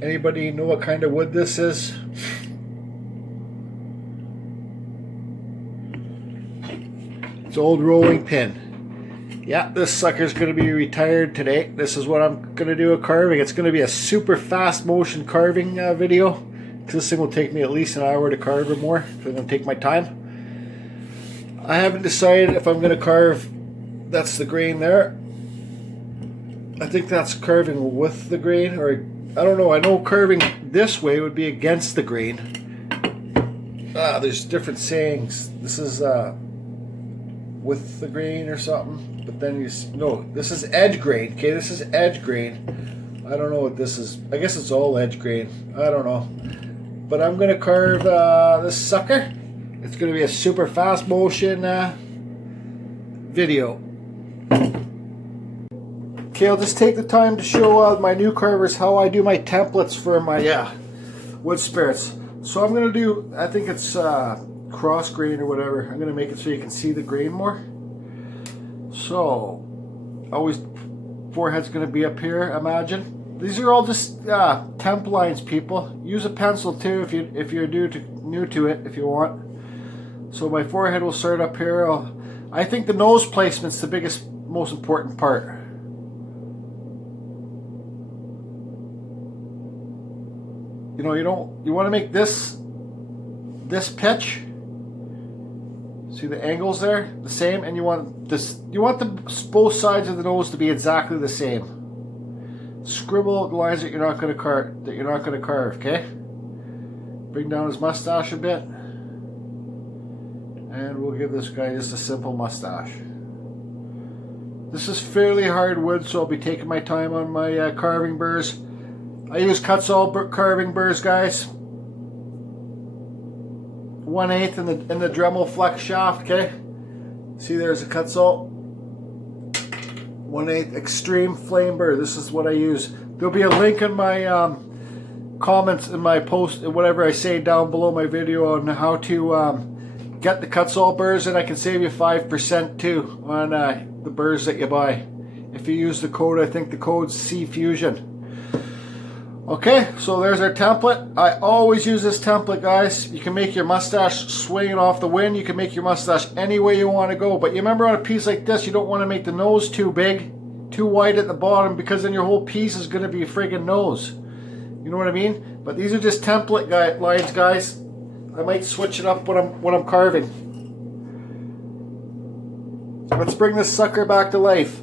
Anybody know what kind of wood this is? It's an old rolling pin. Yeah, this sucker's going to be retired today. This is what I'm going to do a carving. It's going to be a super fast motion carving video. This thing will take me at least an hour to carve or more. So I'm going to take my time. I haven't decided if I'm going to carve. That's the grain there. I think that's carving with the grain, or I don't know. I know carving this way would be against the grain. There's different sayings. This is with the grain or something, but then no, this is edge grain. Okay, this is edge grain. I don't know what this is. I guess it's all edge grain. I don't know, but I'm gonna carve this sucker. It's gonna be a super fast motion video. Okay, I'll just take the time to show my new carvers how I do my templates for my wood spirits. So I'm gonna do, I think it's cross grain or whatever. I'm gonna make it so you can see the grain more. So always forehead's gonna be up here, imagine. These are all just temp lines, people. Use a pencil too if you're new to it, if you want. So my forehead will start up here. I think the nose placement's the most important part. You know, you want to make this pitch. See the angles there, the same, and you want both sides of the nose to be exactly the same. Scribble lines that you're not going to carve. Okay. Bring down his mustache a bit, and we'll give this guy just a simple mustache. This is fairly hard wood, so I'll be taking my time on my carving burrs. I use Kutzall carving burrs, guys. 1/8 in the Dremel flex shaft. Okay, see there's a Kutzall 1/8 extreme flame burr. This is what I use. There'll be a link in my comments in my post, whatever I say down below my video on how to get the Kutzall burrs, and I can save you 5% too on the burrs that you buy if you use the code. I think the code's CFusion. Okay, so there's our template. I always use this template, guys. You can make your mustache swinging off the wind. You can make your mustache any way you want to go. But you remember on a piece like this, you don't want to make the nose too big, too wide at the bottom, because then your whole piece is going to be a friggin' nose. You know what I mean? But these are just template lines, guys. I might switch it up when I'm carving. Let's bring this sucker back to life.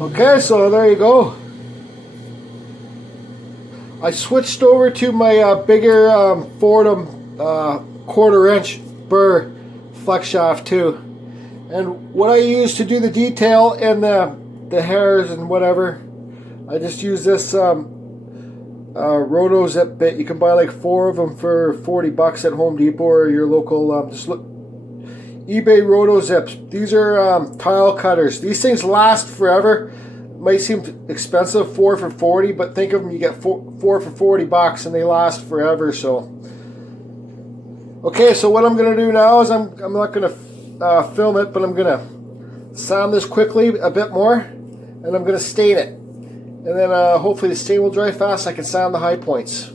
Okay, so there you go. I switched over to my bigger Fordham 1/4 inch burr flex shaft too. And what I use to do the detail and the hairs and whatever, I just use this roto zip bit. You can buy like 4 of them for $40 at Home Depot or your local just look eBay roto zips. These are tile cutters. These things last forever. Might seem expensive, 4 for $40, but think of them, you get 4 for $40 and they last forever. So okay, so what I'm gonna do now is I'm not gonna film it, but I'm gonna sand this quickly a bit more, and I'm gonna stain it, and then hopefully the stain will dry fast. I can sand the high points,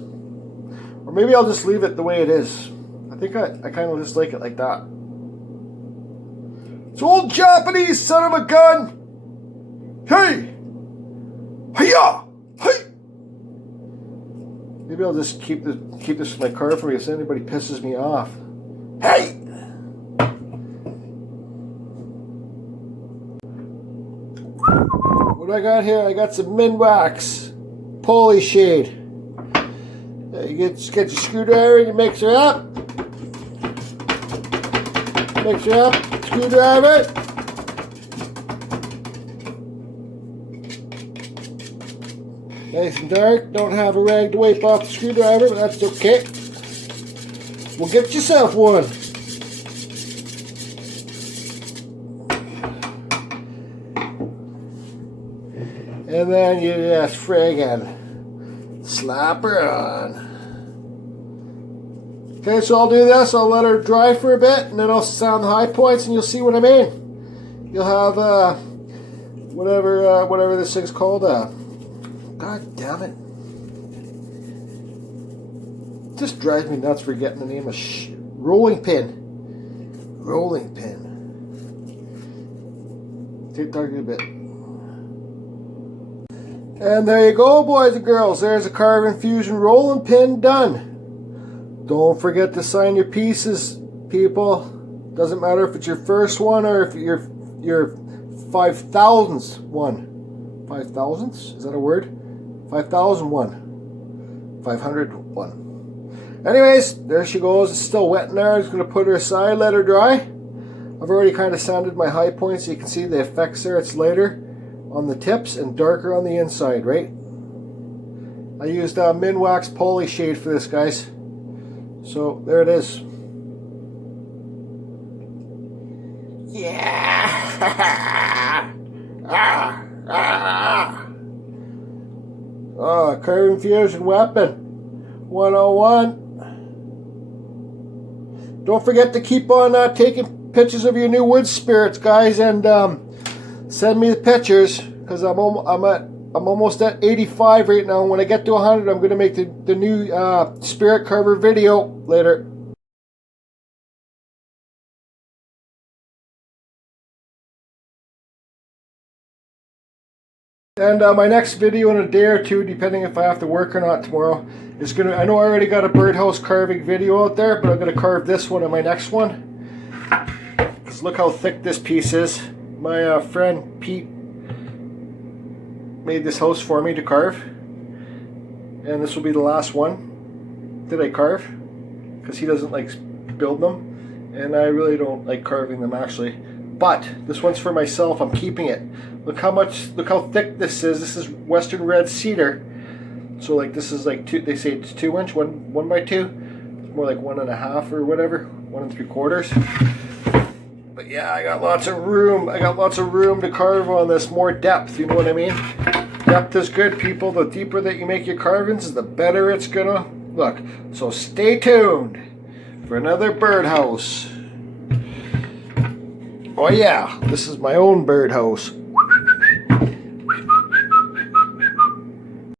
or maybe I'll just leave it the way it is. I think I kind of just like it like that. It's old Japanese son of a gun. Hey! Hiya! Hey! Maybe I'll just keep this in my car for me if anybody pisses me off. Hey! What do I got here? I got some Minwax poly shade. You get your screwdriver and you mix her up. Mix her up. Screwdriver. Nice and dark. Don't have a rag to wipe off the screwdriver, but that's okay. Well, get yourself one. And then you just friggin' slap her on. Okay, so I'll do this. I'll let her dry for a bit, and then I'll sound the high points, and you'll see what I mean. You'll have whatever this thing's called. God damn it! Just drives me nuts forgetting the name of rolling pin. Rolling pin. Take target a bit. And there you go, boys and girls. There's a Carving Fusion rolling pin done. Don't forget to sign your pieces, people. Doesn't matter if it's your first one or if your 5,000th one. 5,000th? Is that a word? 5,001. 501. Anyways, there she goes. It's still wet in there. I'm just going to put her aside, let her dry. I've already kind of sanded my high points so you can see the effects there. It's lighter on the tips and darker on the inside, right? I used Minwax poly shade for this, guys. So there it is. Yeah! Oh, Carving Fusion Weapon 101. Don't forget to keep on taking pictures of your new wood spirits, guys, and send me the pictures, because I'm almost at 85 right now. When I get to 100, I'm going to make the new spirit carver video later. And my next video in a day or two, depending if I have to work or not tomorrow, is gonna. I know I already got a birdhouse carving video out there, but I'm gonna carve this one in my next one. Because look how thick this piece is. My friend Pete made this house for me to carve, and this will be the last one that I carve, because he doesn't like building them, and I really don't like carving them actually. But this one's for myself. I'm keeping it. Look how thick this is. This is Western red cedar. So like this is like they say it's 2 inch, one by 2. It's more like 1.5 or whatever, 1 3/4. But yeah, I got lots of room. I got lots of room to carve on this. More depth, you know what I mean? Depth is good, people. The deeper that you make your carvings, the better it's gonna look. So stay tuned for another birdhouse. Oh yeah, this is my own birdhouse.